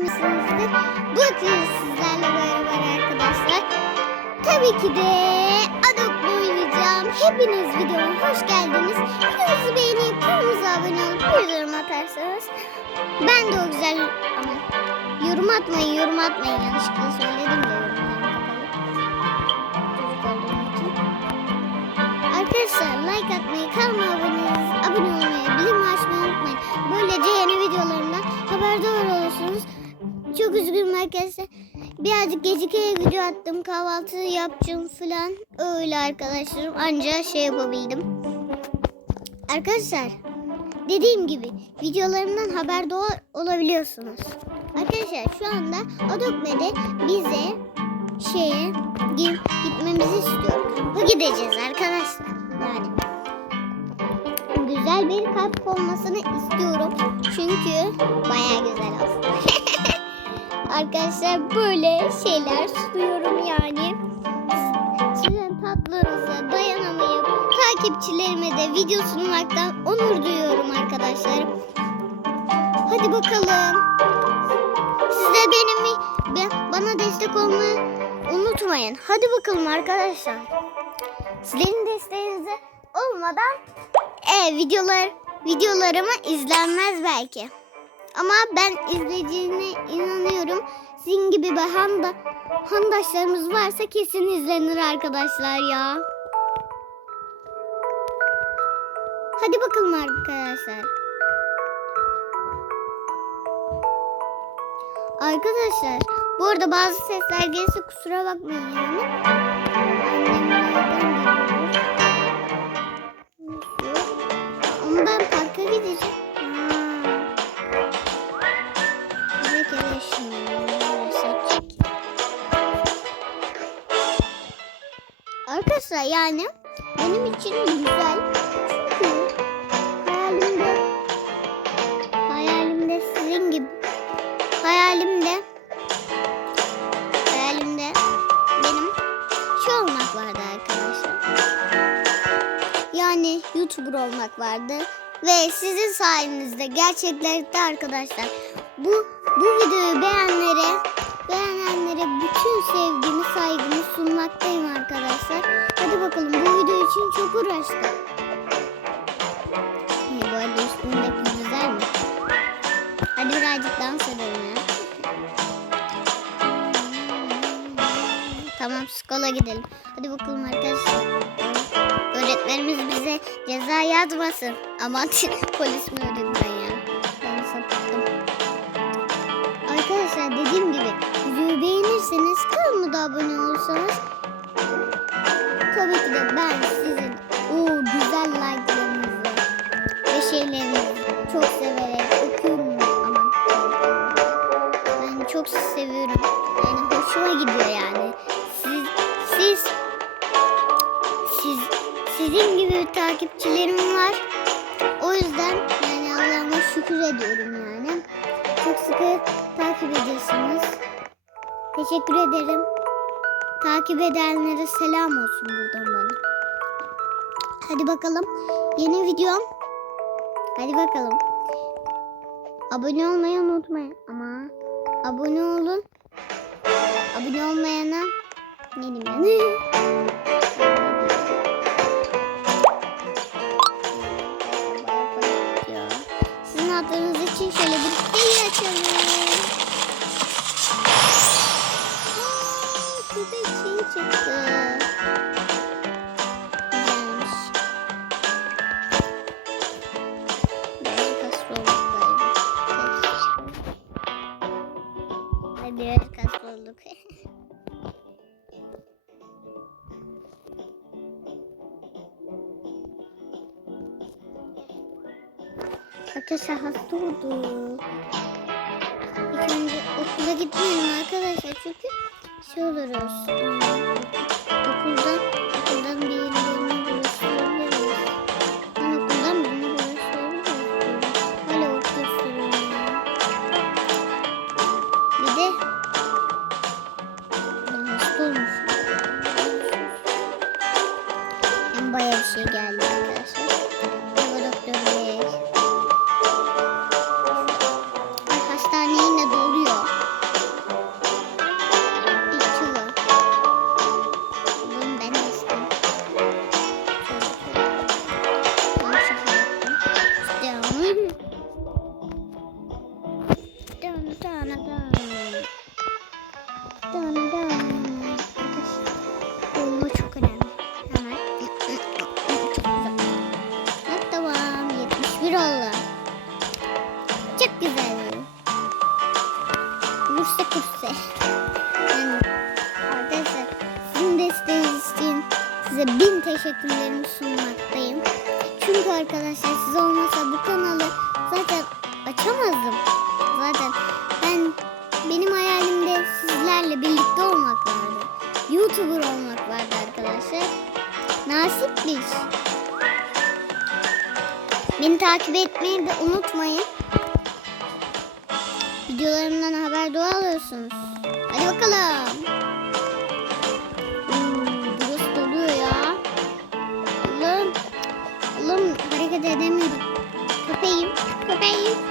beğenmişsinizdir. Bugün sizlerle beraber arkadaşlar. Tabii ki de Adok'la oynayacağım. Hepiniz videoma hoş geldiniz. Videomuzu beğenip kanalımıza abone olup bir yorum atarsanız ben de o güzel ama yorum atmayın yorum atmayın yanlışlıkla söyledim de. Arkadaşlar like atmayı, kanalıma abone, abone olmayı, bildirim açmayı unutmayın. Böylece yeni videolarımdan haberdar olursunuz. Çok üzgünüm arkadaşlar. Birazcık gecikerek video attım. Kahvaltı yapacağım falan. Öyle arkadaşlarım. Anca şey yapabildim. Arkadaşlar dediğim gibi videolarımdan haberdar olabiliyorsunuz. Arkadaşlar şu anda Adokme'de bize şeye gi- gitmemizi istiyor. Bu gideceğiz arkadaşlar. Yani güzel bir kalp olmasını istiyorum. Çünkü baya güzel olsun. Arkadaşlar böyle şeyler sunuyorum yani. Sizin tatlınıza dayanamayıp takipçilerime de video sunmaktan onur duyuyorum arkadaşlar. Hadi bakalım. Siz de benim be- bana destek olmayı unutmayın. Hadi bakalım arkadaşlar. Sizlerin desteğinizi olmadan e, videolar videolarımı izlenmez belki. Ama ben izleyeceğine inanıyorum. Sizin gibi bir handa, handaşlarımız varsa kesin izlenir arkadaşlar ya. Hadi bakalım arkadaşlar. Arkadaşlar bu arada bazı sesler gelirse kusura bakmayın yani. Arkadaşlar yani benim için güzel. Çünkü hayalimde hayalimde sizin gibi hayalimde hayalimde benim şey olmak vardı arkadaşlar. Yani YouTuber olmak vardı ve sizin sayenizde gerçekleşti arkadaşlar. Bu bu videoyu beğenlere beğenenlere bütün sevgimi saygımı sunmaktayım arkadaşlar. Hadi bakalım bu video için çok uğraştım. İyi, bu arada üstündeki güzel mi? Hadi birazcık dans edelim ya. Tamam skola gidelim. Hadi bakalım arkadaşlar. Öğretmenimiz bize ceza yazmasın. Aman polis mi öğretmen ya? Ben sapıttım. Arkadaşlar dediğim gibi videoyu beğenirseniz kanalıma da abone olursanız tabii ki de ben sizin o güzel like'larınızı ve şeylerinizi çok severek okuyorum aman. Ben çok seviyorum. Yani hoşuma gidiyor yani. Siz siz siz sizin gibi takipçilerim var. O yüzden yani Allah'ıma şükür ediyorum yani. Çok sıkı takip ediyorsunuz. Teşekkür ederim. Takip edenlere selam olsun buradan bana. Hadi bakalım. Yeni videom. Hadi bakalım. Abone olmayı unutmayın ama abone olun. Abone olmayana ne diyeyim ben? Sizin hatırınız için şöyle bir şey açalım. Çıktı. Güzelmiş. Biraz kaslı olduk. Arkadaşlar hasta olduk. İlk önce okula gitmeyelim arkadaşlar çünkü şey oluruz. Hmm, YouTuber olmak vardı arkadaşlar. Nasip. Beni takip etmeyi de unutmayın. Videolarımdan haber haberdar alıyorsunuz. Hadi bakalım. Hmm, burası doluyor ya. Allah'ım. Allah'ım hareket edemiyorum. Köpeğim. Köpeğim.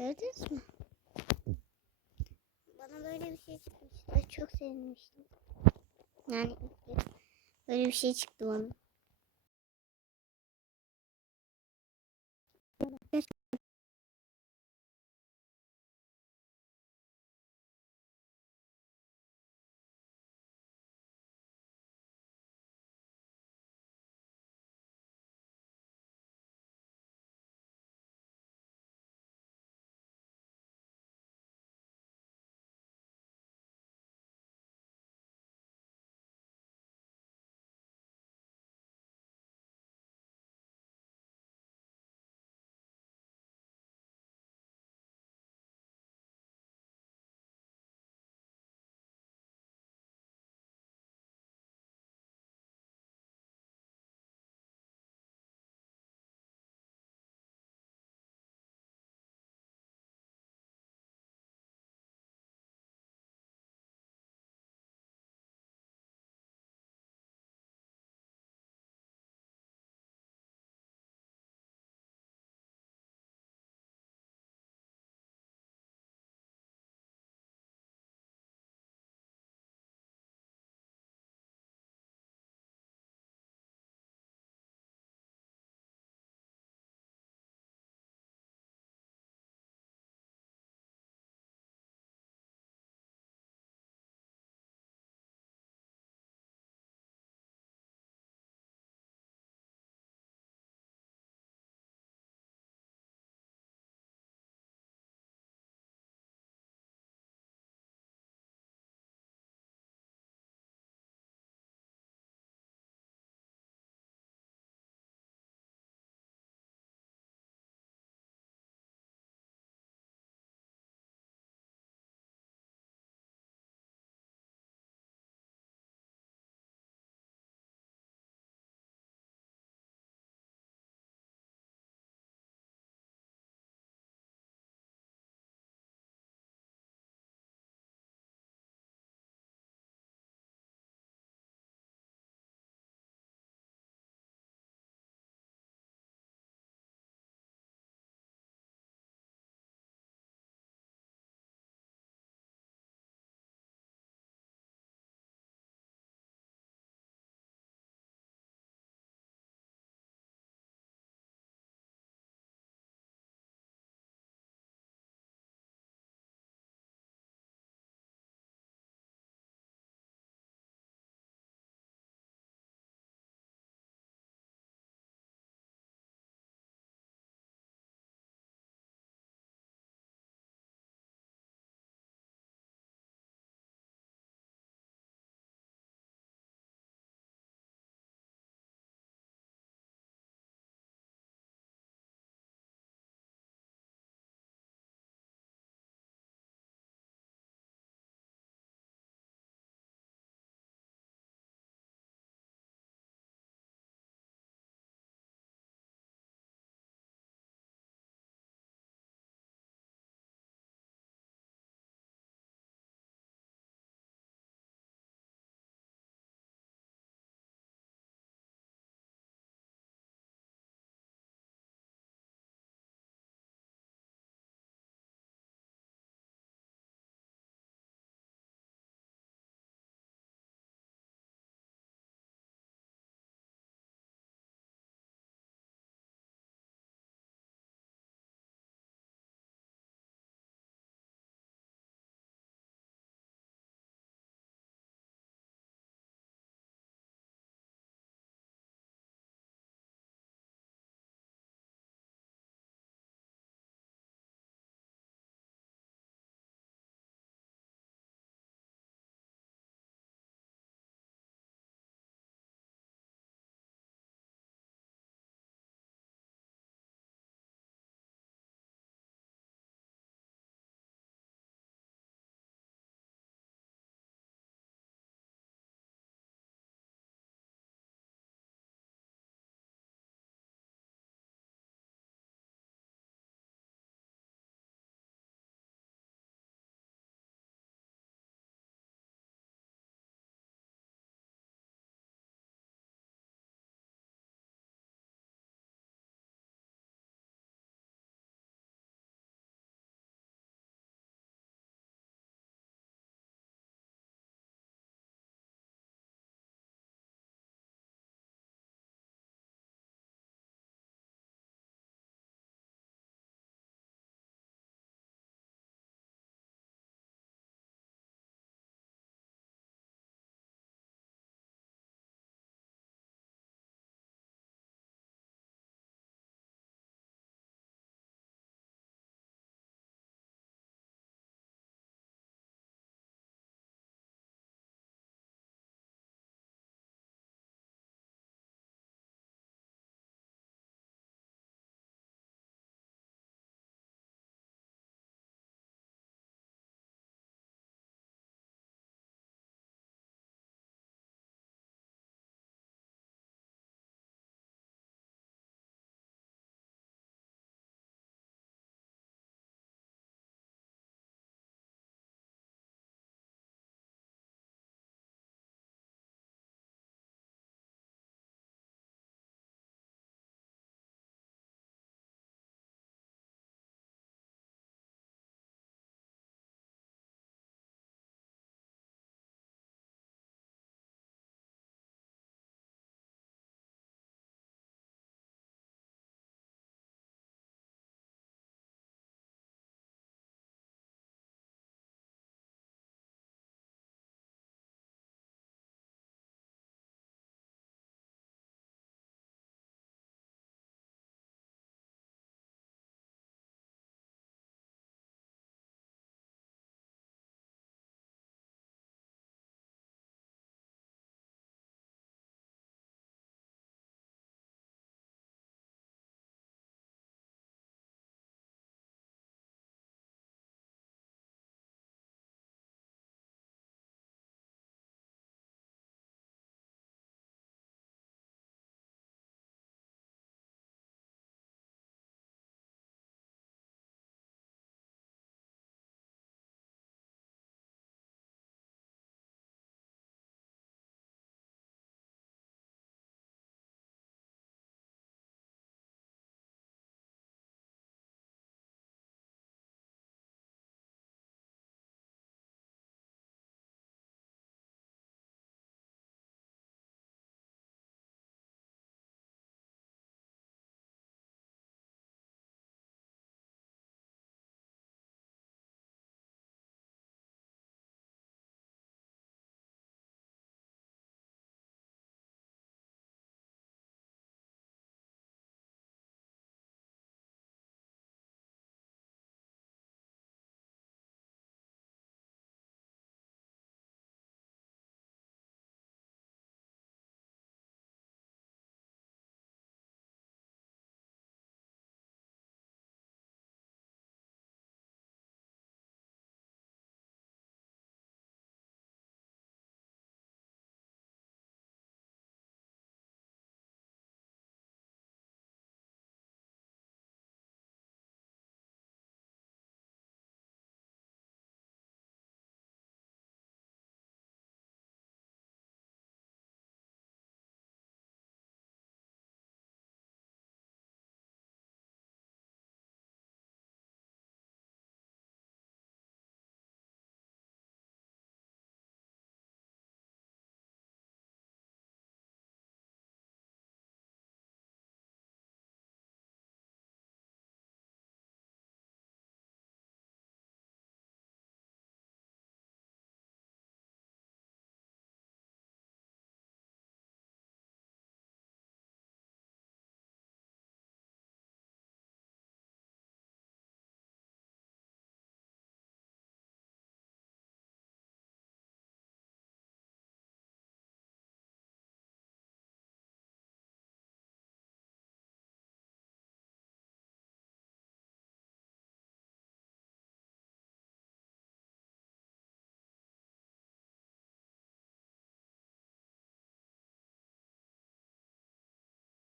Gördünüz mü? Bana böyle bir şey çıkmıştı. Çok sevinmiştim. Yani böyle bir şey çıktı bana.